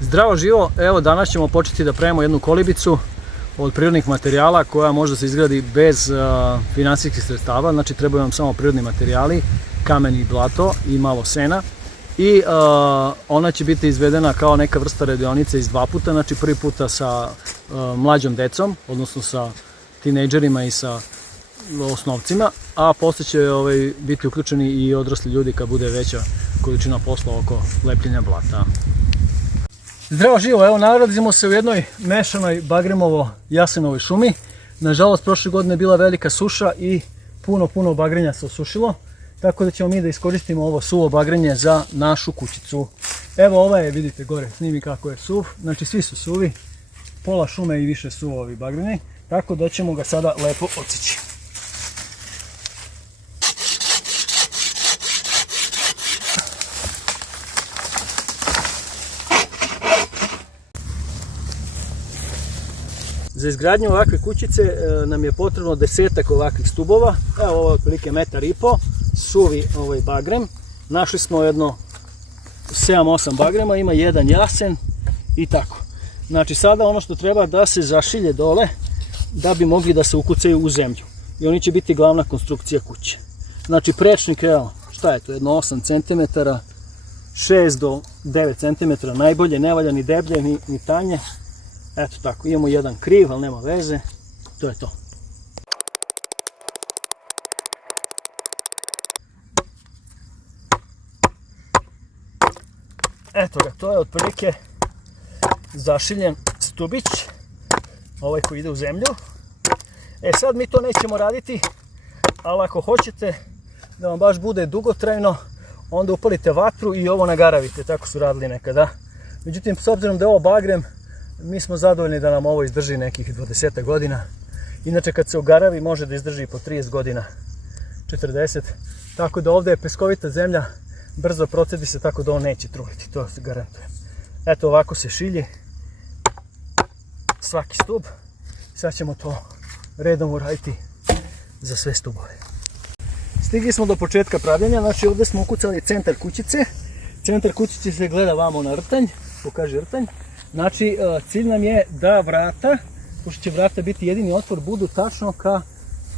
Zdravo živo, evo danas ćemo početi da pravimo jednu kolibicu od prirodnih materijala koja može se izgradi bez finansijskih sredstava, znači trebaju vam samo prirodni materijali, kamen i blato i malo sena. I ona će biti izvedena kao neka vrsta radionice iz dva puta, znači prvi puta sa mlađom decom, odnosno sa tinejdžerima i sa osnovcima, a posle će biti uključeni i odrasli ljudi kad bude veća količina posla oko lepljenja blata. Zdravo živo, evo nalazimo se u jednoj mešanoj bagremovo-jasenovoj šumi. Nažalost, prošle godine je bila velika suša i puno bagrenja se osušilo, tako da ćemo mi da iskoristimo ovo suvo bagrenje za našu kućicu. Evo ovaj je, vidite gore, snimi kako je suv, znači svi su suvi, pola šume i više su ovi bagreni, tako da ćemo ga sada lepo odseći. Za izgradnju ovakve kućice nam je potrebno 10-ak ovakvih stubova. Evo ovo je otprilike 1,5 m, suvi bagrem. Našli smo jedno 7-8 bagrema, ima jedan jasen i tako. Znači sada ono što treba da se zašilje dole da bi mogli da se ukucaju u zemlju. I oni će biti glavna konstrukcija kuće. Znači prečnik, evo, šta je to, jedno 8 cm, 6 do 9 cm, najbolje, ne valja ni deblje ni tanje. Eto tako, imamo jedan kriv, ali nema veze, to je to. Eto ga, to je otprilike zašiljen stubić, ovaj koji ide u zemlju. E sad mi to nećemo raditi, ali ako hoćete da vam baš bude dugotrajno, onda upalite vatru i ovo nagaravite, tako su radili nekada. Međutim, s obzirom da je ovo bagrem, mi smo zadovoljni da nam ovo izdrži nekih 20 godina. Inače kad se ogaravi može da izdrži po 30 godina, 40. Tako da ovdje je peskovita zemlja, brzo procedi se, tako da on neće truliti, to se garantuje. Eto ovako se šilji svaki stub. Sad ćemo to redom uraditi za sve stubove. Stigli smo do početka pravljenja, znači ovdje smo ukucali centar kućice. Centar kućice se gleda vamo na rtanj, pokaži rtanj. Znači, cilj nam je da vrata, pošto će vrata biti jedini otvor, budu tačno ka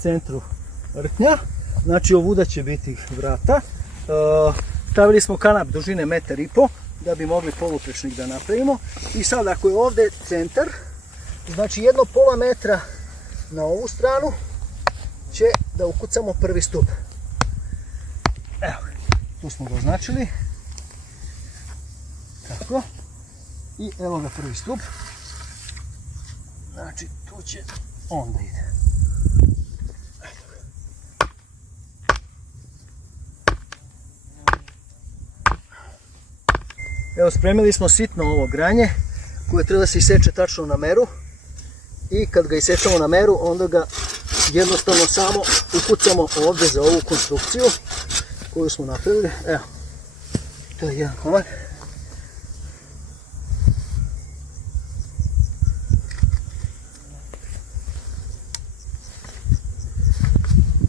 centru rtnja. Znači, ovuda će biti vrata. Stavili smo kanap dužine 1,5 m da bi mogli poluprečnik da napravimo. I sad, ako je ovdje centar, znači jedno pola metra na ovu stranu će da ukucamo prvi stup. Evo, tu smo ga označili. Tako. I evo ga prvi stup, znači tu će on da ide. Evo spremili smo sitno ovo granje koje treba da se iseče tačno na meru i kad ga isečemo na meru onda ga jednostavno samo ukucamo ovdje za ovu konstrukciju koju smo napravili. Evo, to je jedan komad.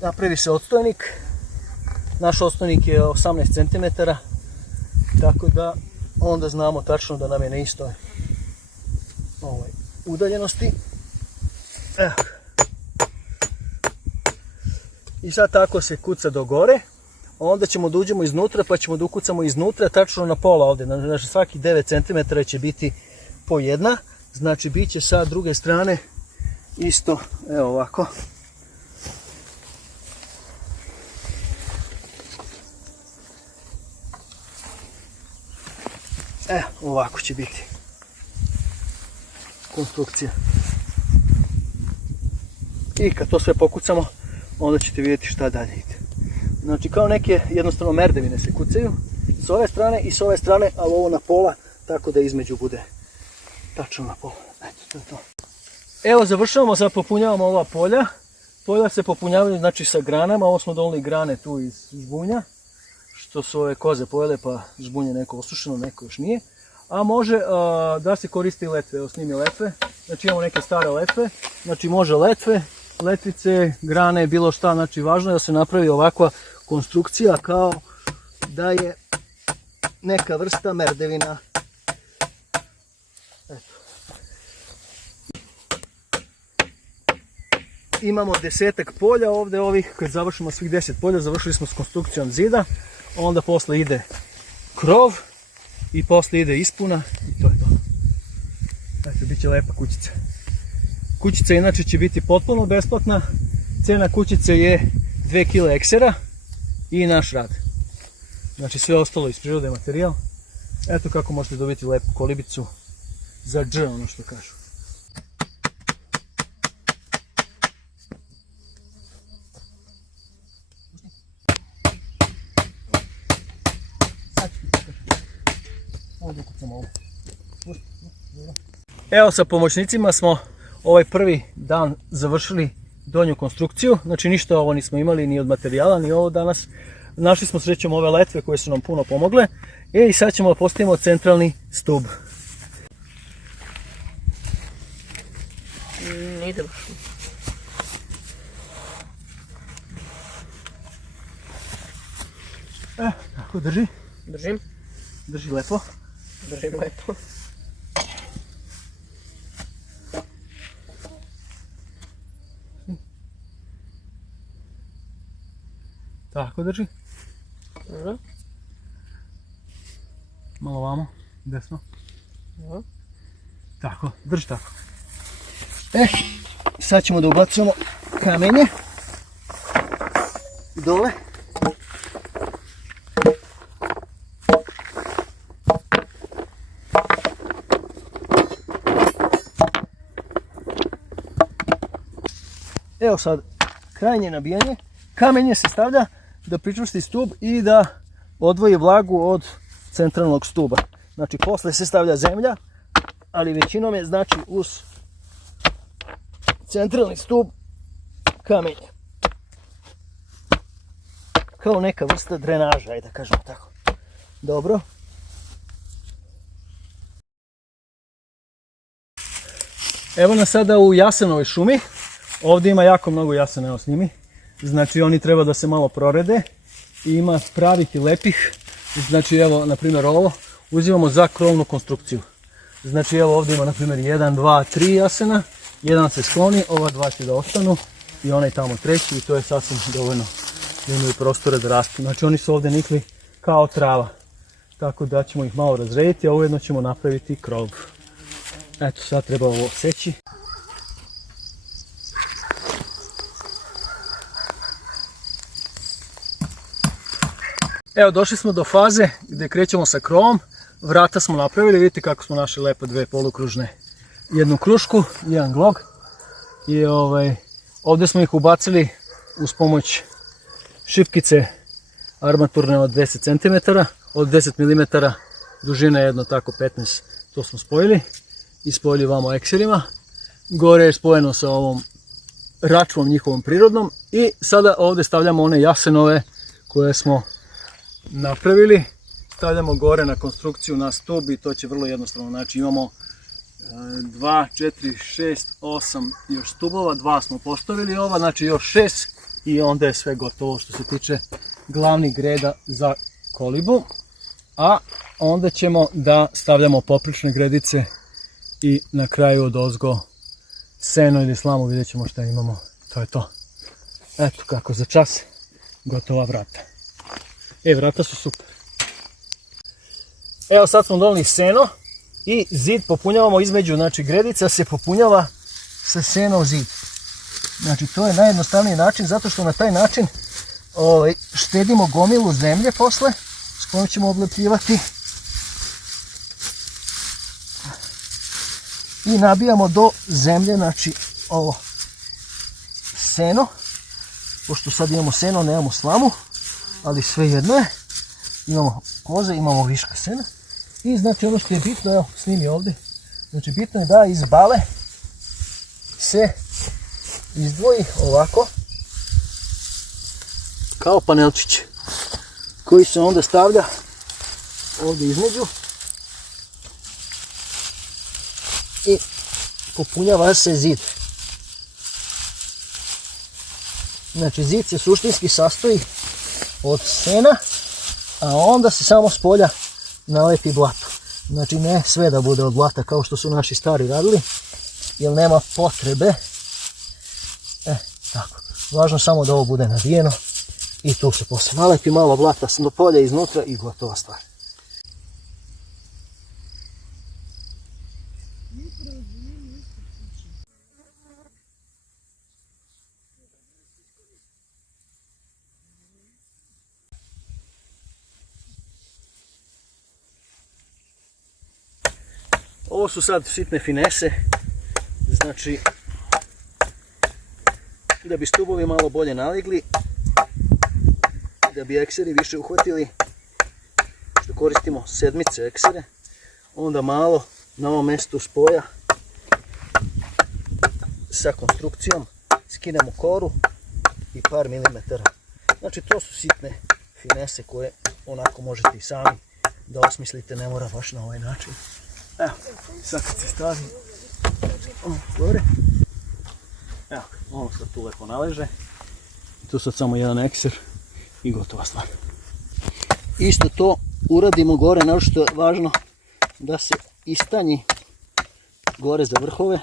Napravi se odstojnik, naš odstojnik je 18 cm, tako da onda znamo tačno da nam je na istoj udaljenosti. Evo. I sad tako se kuca do gore, onda ćemo da uđemo iznutra pa ćemo da ukucamo iznutra tačno na pola ovdje, znači svaki 9 cm će biti po jedna, znači bit će sa druge strane isto, evo ovako. Ovako će biti konstrukcija. I kad to sve pokucamo, onda ćete vidjeti šta dalje ide. Znači kao neke jednostavno merdevine se kucaju s ove strane i s ove strane, ali ovo na pola, tako da između bude tačno na pola. Eto, to je to. Evo završavamo, sad popunjavamo ova polja. Polja se popunjavaju znači sa granama, ovo smo doneli grane tu iz žbunja, što su ove koze pojele pa žbunje neko osušeno, neko još nije. A može da se koristi letve, evo snimi letve, znači imamo neke stare letve, znači može letve, letvice, grane, bilo šta, znači važno je da se napravi ovakva konstrukcija kao da je neka vrsta merdevina. Imamo 10-ak polja ovdje ovih, kad završimo svih 10 polja, završili smo s konstrukcijom zida, onda posle ide krov i posle ide ispuna i to je to. Dakle, bit će lepa kućica. Kućica inače će biti potpuno besplatna, cena kućice je 2 kg eksera i naš rad. Znači sve ostalo iz prirode materijal. Eto kako možete dobiti lepu kolibicu za dž, ono što kažu. Evo, sa pomoćnicima smo ovaj prvi dan završili donju konstrukciju, znači ništa ovo nismo imali ni od materijala ni ovo danas. Našli smo srećom ove letve koje su nam puno pomogle i sad ćemo da postavimo centralni stub. Ne ide baš. Tako drži? Držim. Drži lepo. Držim lepo. Tako drži. Dobro. Malo vamo, desno. Dobro. Tako, drži tako. Sad ćemo da ubacujemo kamenje dole. Evo sad krajnje nabijanje. Kamenje se stavlja da pričvrsti stub i da odvoji vlagu od centralnog stuba. Znači posle se stavlja zemlja, ali većinom je znači uz centralni stub kamenje. Kao neka vrsta drenaža, ajde da kažemo tako. Dobro. Evo nas sada u jasenovoj šumi. Ovdje ima jako mnogo jasena, evo s njimi. Znači oni treba da se malo prorede i ima pravih i lepih. Znači evo na primjer ovo uzimamo za krovnu konstrukciju. Znači evo ovdje ima na primjer 1, 2, 3 jasena. Jedan se skloni, ova dva će da ostanu i onaj tamo treći i to je sasvim dovoljno da imaju prostore da rastu. Znači oni su ovdje nikli kao trava. Tako da ćemo ih malo razrediti, a ujedno ćemo napraviti krov. Eto sad treba ovo seći. Evo došli smo do faze gdje krećemo sa krovom, vrata smo napravili, vidite kako smo našli lepo dve polukružne, jednu krušku, jedan glog i ovdje smo ih ubacili uz pomoć šipkice armaturne od 10 cm, od 10 mm dužine jedno tako 15, to smo spojili i spojili vamo ekserima, gore je spojeno sa ovom račvom njihovom prirodnom i sada ovdje stavljamo one jasenove koje smo napravili, stavljamo gore na konstrukciju na stub i to će vrlo jednostavno, znači imamo 2, 4, 6, 8 još stubova, 2 smo postavili ova, znači još 6 i onda je sve gotovo što se tiče glavnih greda za kolibu, a onda ćemo da stavljamo poprične gredice i na kraju odozgo seno ili slamu, vidjet ćemo šta imamo, to je to. Eto kako za čas, gotova vrata. Vrata su super. Evo sad smo donijeli seno i zid popunjavamo između, znači gredica se popunjava sa senom zid. Znači to je najjednostavniji način zato što na taj način štedimo gomilu zemlje posle s kojom ćemo oblepljivati i nabijamo do zemlje, znači ovo seno, pošto sad imamo seno, nemamo slamu, ali sve jedno je, imamo koze, imamo viška sena i znači ono što je bitno, evo snimi ovdje, znači bitno je da iz bale se izdvoji ovako kao panelčić koji se onda stavlja ovdje između i popunjava se zid. Znači zid se suštinski sastoji od sena, a onda se samo s polja nalepi blato. Znači ne sve da bude od blata kao što su naši stari radili, jer nema potrebe. Tako. Važno samo da ovo bude navijeno i tu se poslije nalepi malo blata do polja iznutra i gotova stvar. Ovo su sad sitne finese, znači da bi stubovi malo bolje naligli, da bi ekseri više uhvatili, što koristimo sedmice eksere, onda malo na ovom mjestu spoja sa konstrukcijom skinemo koru i par milimetara. Znači to su sitne finese koje onako možete i sami da osmislite, ne mora baš na ovaj način. Evo, sad kad se stavi gore, evo, ono sad tu lepo naleže, tu sad samo jedan ekser i gotova stvar. Isto to uradimo gore, naročito je važno da se istanji gore za vrhove,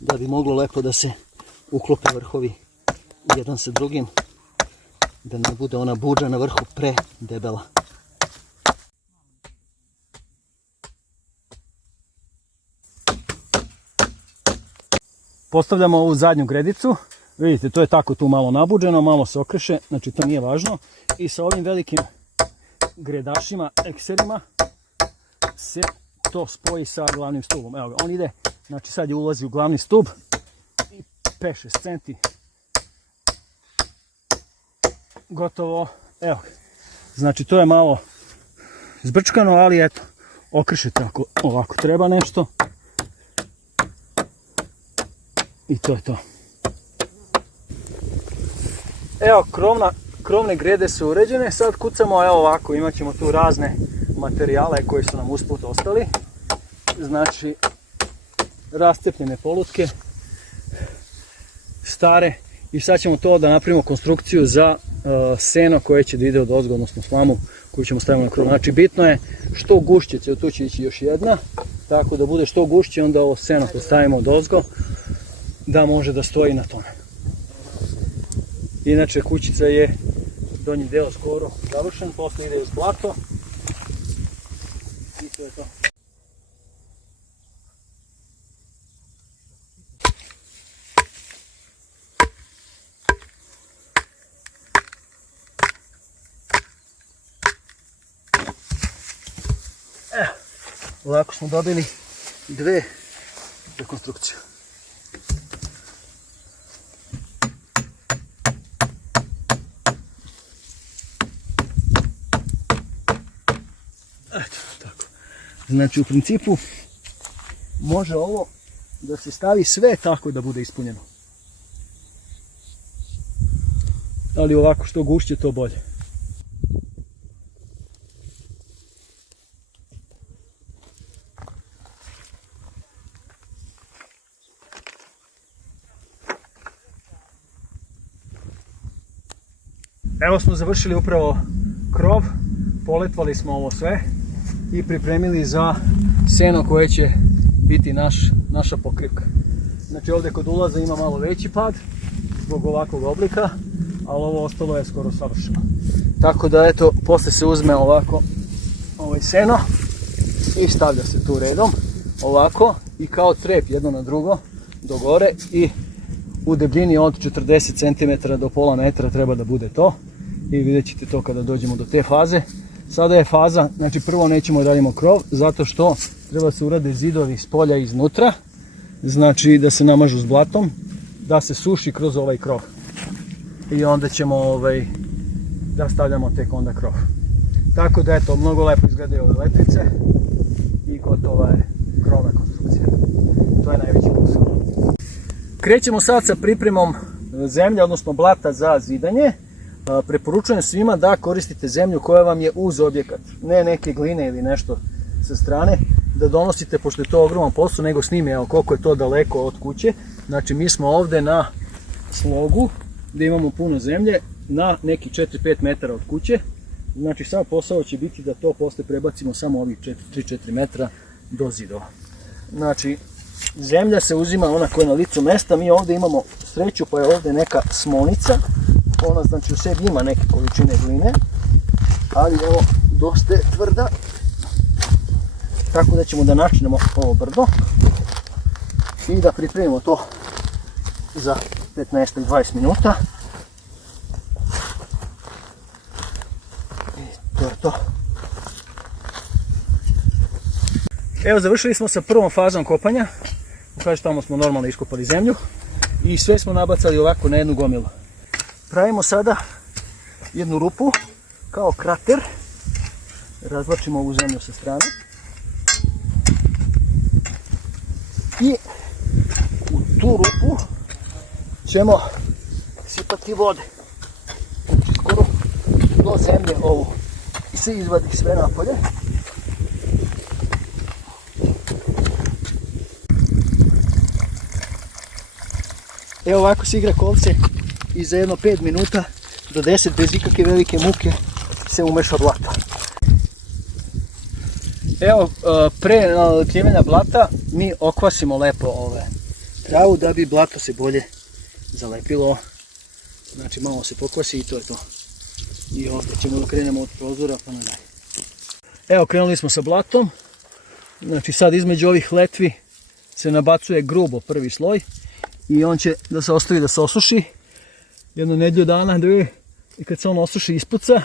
da bi moglo lepo da se uklope vrhovi jedan sa drugim, da ne bude ona budža na vrhu pre debela. Postavljamo ovu zadnju gredicu, vidite to je tako tu malo nabuđeno, malo se okreše, znači to nije važno. I sa ovim velikim gredašima, ekserima se to spoji sa glavnim stubom. Evo ga, on ide, znači sad je ulazi u glavni stub i 5-6 centi. Gotovo, evo ga. Znači to je malo zbrčkano, ali eto, okrešite ako ovako treba nešto. I to je to. Evo, krovne grede su uređene, sad kucamo evo ovako, imat ćemo tu razne materijale koji su nam usput ostali. Znači, rascepljene polutke, stare, i sad ćemo to da napravimo konstrukciju za seno koje će da ide odozgo, odnosno slamu koju ćemo staviti na krov. Znači, bitno je što gušće, tu će ići još jedna, tako da bude što gušće, onda ovo seno postavimo odozgo, da može da stoji na tome. Inače kućica je donji deo skoro završen, posle ide uz blato i to je to. Evo, ovako smo dobili dve rekonstrukcije. Eto, tako. Znači u principu može ovo da se stavi sve tako da bude ispunjeno. Ali ovako što gušće to bolje. Evo smo završili upravo krov, poletvali smo ovo sve i pripremili za seno koje će biti naša pokrivka. Znači ovdje kod ulaza ima malo veći pad zbog ovakvog oblika, ali ovo ostalo je skoro savršeno. Tako da eto, posle se uzme ovako ovaj seno i stavlja se tu redom, ovako i kao crep jedno na drugo do gore i u debljini od 40 cm do pola metra treba da bude to i vidjet ćete to kada dođemo do te faze. Sada je faza, znači prvo nećemo da radimo krov zato što treba se urade zidovi s polja i iznutra, znači da se namažu s blatom, da se suši kroz ovaj krov i onda ćemo da stavljamo tek onda krov. Tako da eto, mnogo lepo izgledaju ove letvice i gotova je krovna konstrukcija. To je najveći posao. Krećemo sad sa pripremom zemlje, odnosno blata za zidanje. Preporučujem svima da koristite zemlju koja vam je uz objekat, ne neke gline ili nešto sa strane, da donosite, pošto je to ogroman posao, nego snimi evo koliko je to daleko od kuće. Znači mi smo ovdje na slogu gdje imamo puno zemlje, na neki 4-5 metara od kuće, Znači sad posao će biti da to posle prebacimo samo ovih 3-4 metra do zidova. Znači zemlja se uzima ona koja je na licu mesta, mi ovdje imamo sreću pa je ovdje neka smonica, ona znači u sebi ima neke količine gline, ali ovo dosta je tvrda, tako da ćemo da načinemo ovo brdo i da pripremimo to za 15-20 minuta. I to je to. Evo, završili smo sa prvom fazom kopanja. Kaže, tamo smo normalno iskopali zemlju i sve smo nabacali ovako na jednu gomilu. Pravimo sada jednu rupu kao krater. Razvlačimo ovu zemlju sa strane. I u tu rupu ćemo sipati vode. Skoro do zemlje ovu. I se izvadi sve napolje. Evo ovako se igra kolce i za jedno 5 minuta do 10 bez ikakve velike muke se umeša blata. Evo, pre nalepljivanja blata mi okvasimo lepo ove travu da bi blato se bolje zalepilo. Znači malo se pokvasi i to je to. I ovdje ćemo da krenemo od prozora pa nadalje. Evo, krenuli smo sa blatom. Znači sad između ovih letvi se nabacuje grubo prvi sloj. I on će da se ostavi da se osuši jedno nedjelju dana, dvije, i kad se on osuši ispuca,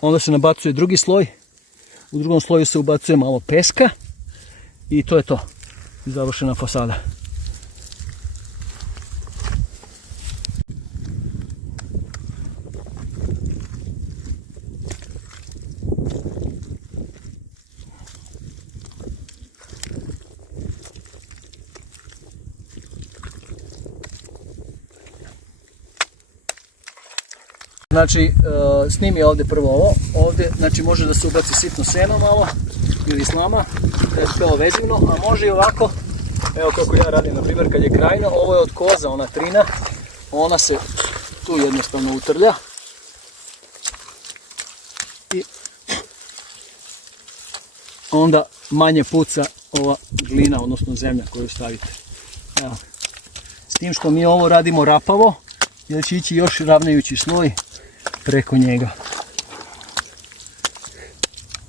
onda se nabacuje drugi sloj, u drugom sloju se ubacuje malo peska i to je to, završena fasada. Znači, snimi ovdje prvo ovo, ovdje znači može da se ubaci sitno seno malo ili slama, da je kao vezivno, a može i ovako, evo kako ja radim, na primjer kad je krajina, ovo je od koza, ona trina, ona se tu jednostavno utrlja i onda manje puca ova glina, odnosno zemlja koju stavite. Evo. S tim što mi ovo radimo rapavo, jer će ići još ravnajući sloj preko njega.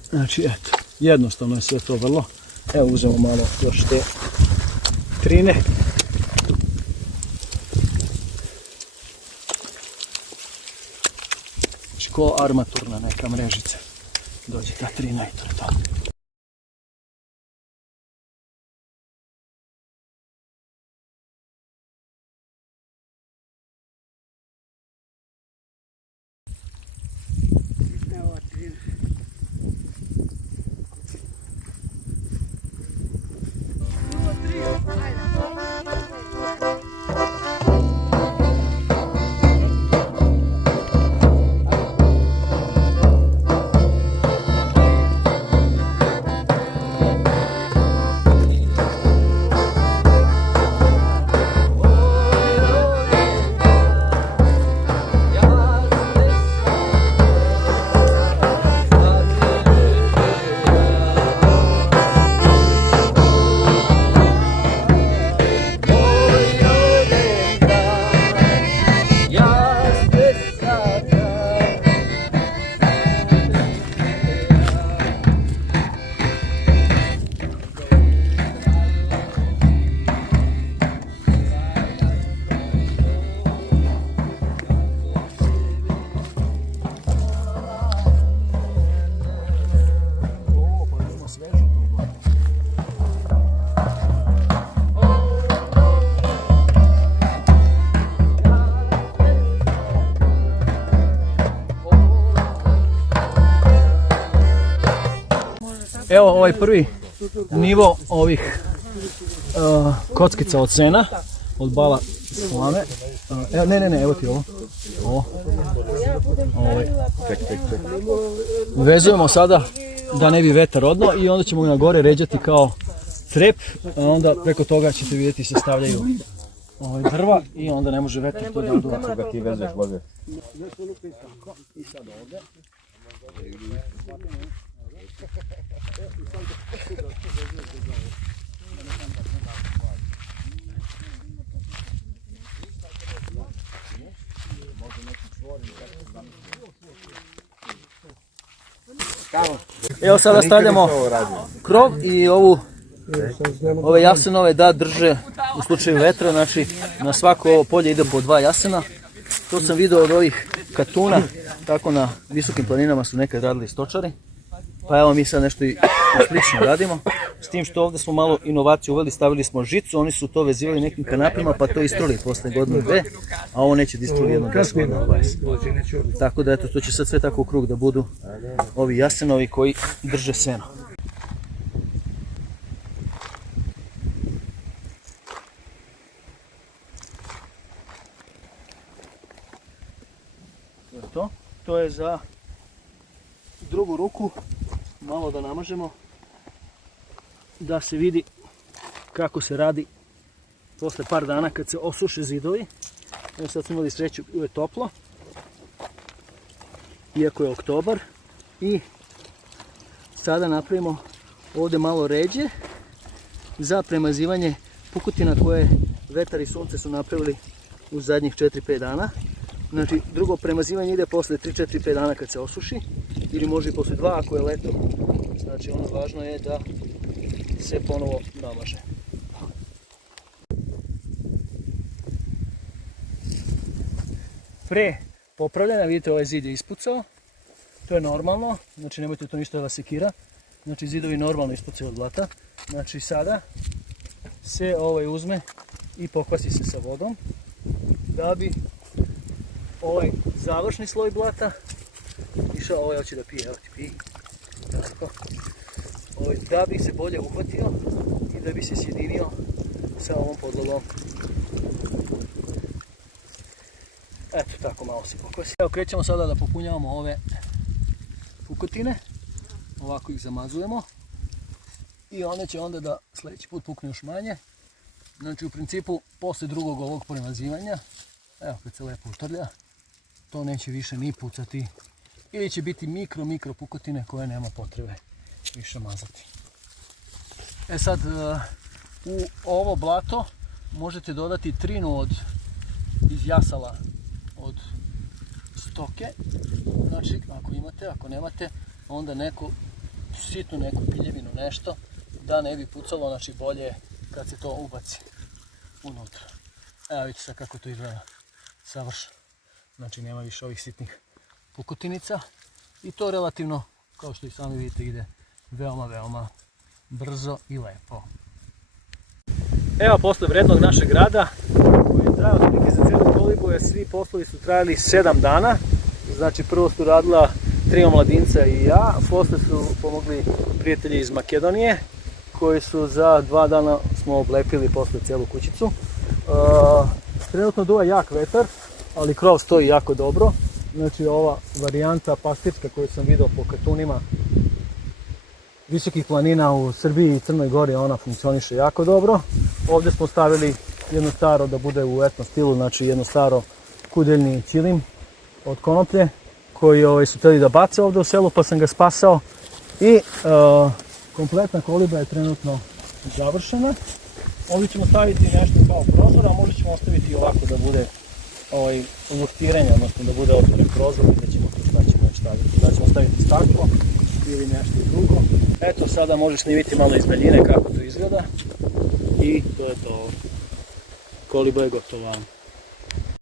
Znači, eto, jednostavno je sve to vrlo. Evo, uzmemo malo još te trine. Znači, ko armaturna neka mrežica. Dođe ta trina i to je to. Evo ovaj prvi nivo ovih kockica od sena, od bala slame. Evo, ne, evo ti ovo. Vezujemo sada da ne bi vetar odno i onda ćemo ga na gore ređati kao crep, a onda preko toga ćete vidjeti se stavljaju drva i onda ne može vetar to da oduvati. Kako ga ti vezuješ, Bože? I sad ovdje. Evo sada stavljamo krov i ove jasenove da drže u slučaju vetra, znači na svako ovo polje ide po 2 jasena. To sam vidio od ovih Katuna, tako na visokim planinama su nekad radili stočari. Pa evo mi sad nešto i slično radimo, s tim što ovdje smo malo inovaciju uveli, stavili smo žicu, oni su to vezivali nekim kanapima pa to istruli posle godinu dve, a ovo neće da istruli jedno 10 godina 20. Tako da eto, to će sad sve tako u krug da budu ovi jasenovi koji drže seno. To je za drugu ruku, malo da namažemo, da se vidi kako se radi posle par dana kad se osuše zidovi. Evo sad smo imali sreću, je toplo, iako je oktobar, i sada napravimo ovdje malo ređe za premazivanje pukotina koje vetar i sunce su napravili u zadnjih 4-5 dana. Znači, drugo premazivanje ide posle 3-4-5 dana kad se osuši, ili može i posle 2 ako je leto. Znači, ono važno je da se ponovo namaže. Pre popravljanja, vidite, ovaj zid je ispucao. To je normalno, znači nemojte to ništa da vas sekira. Znači, zidovi normalno ispucaju od blata. Znači, sada se ovaj uzme i pokvasi se sa vodom, da bi ovaj završni sloj blata išao, ovaj hoće da pije, evo ti pije, tako, da bi se bolje uhvatio i da bi se sjedinio sa ovom podlogom. Eto, tako malo se pokvasi. Evo, krećemo sada da popunjavamo ove pukotine, ovako ih zamazujemo i one će onda da sljedeći put pukne još manje. Znači, u principu, posle drugog ovog premazivanja, evo kad se lepo utrlja, to neće više ni pucati ili će biti mikro pukotine koje nema potrebe više mazati. E sad, u ovo blato možete dodati trinu iz jasala od stoke. Znači, ako imate, ako nemate, onda neku sitnu neku piljevinu, nešto, da ne bi pucalo, znači bolje je kad se to ubaci unutra. Evo vidite sad kako to izgleda savršeno. Znači nema više ovih sitnih pukotinica i to relativno, kao što i sami vidite, ide veoma brzo i lepo. Evo posle vrednog našeg rada koji je trajao otprilike za cijelu kolibu, jer svi poslovi su trajali 7 dana. Znači prvo su radila 3 omladinca i ja, posle su pomogli prijatelji iz Makedonije koji su za 2 dana smo oblepili posle cijelu kućicu. Trenutno duva jak vetar, ali krov stoji jako dobro. Znači ova varijanta pastirska koju sam vidio po Katunima visokih planina u Srbiji i Crnoj Gori, ona funkcioniše jako dobro. Ovdje smo stavili jedno staro da bude u etno stilu, znači jedno staro kudeljni ćilim od konoplje koji su htjeli da bace ovdje u selu, pa sam ga spasao i kompletna koliba je trenutno završena. Ovdje ćemo staviti nešto kao prozor, a možda ćemo ostaviti ovako da bude luftiranje, odnosno da bude otvoren prozor, vidjet ćemo to šta ćemo staviti. Da ćemo staviti staklo ili nešto drugo. Eto, sada možeš snimiti malo iz daljine kako to izgleda i to je to. Koliba je gotova.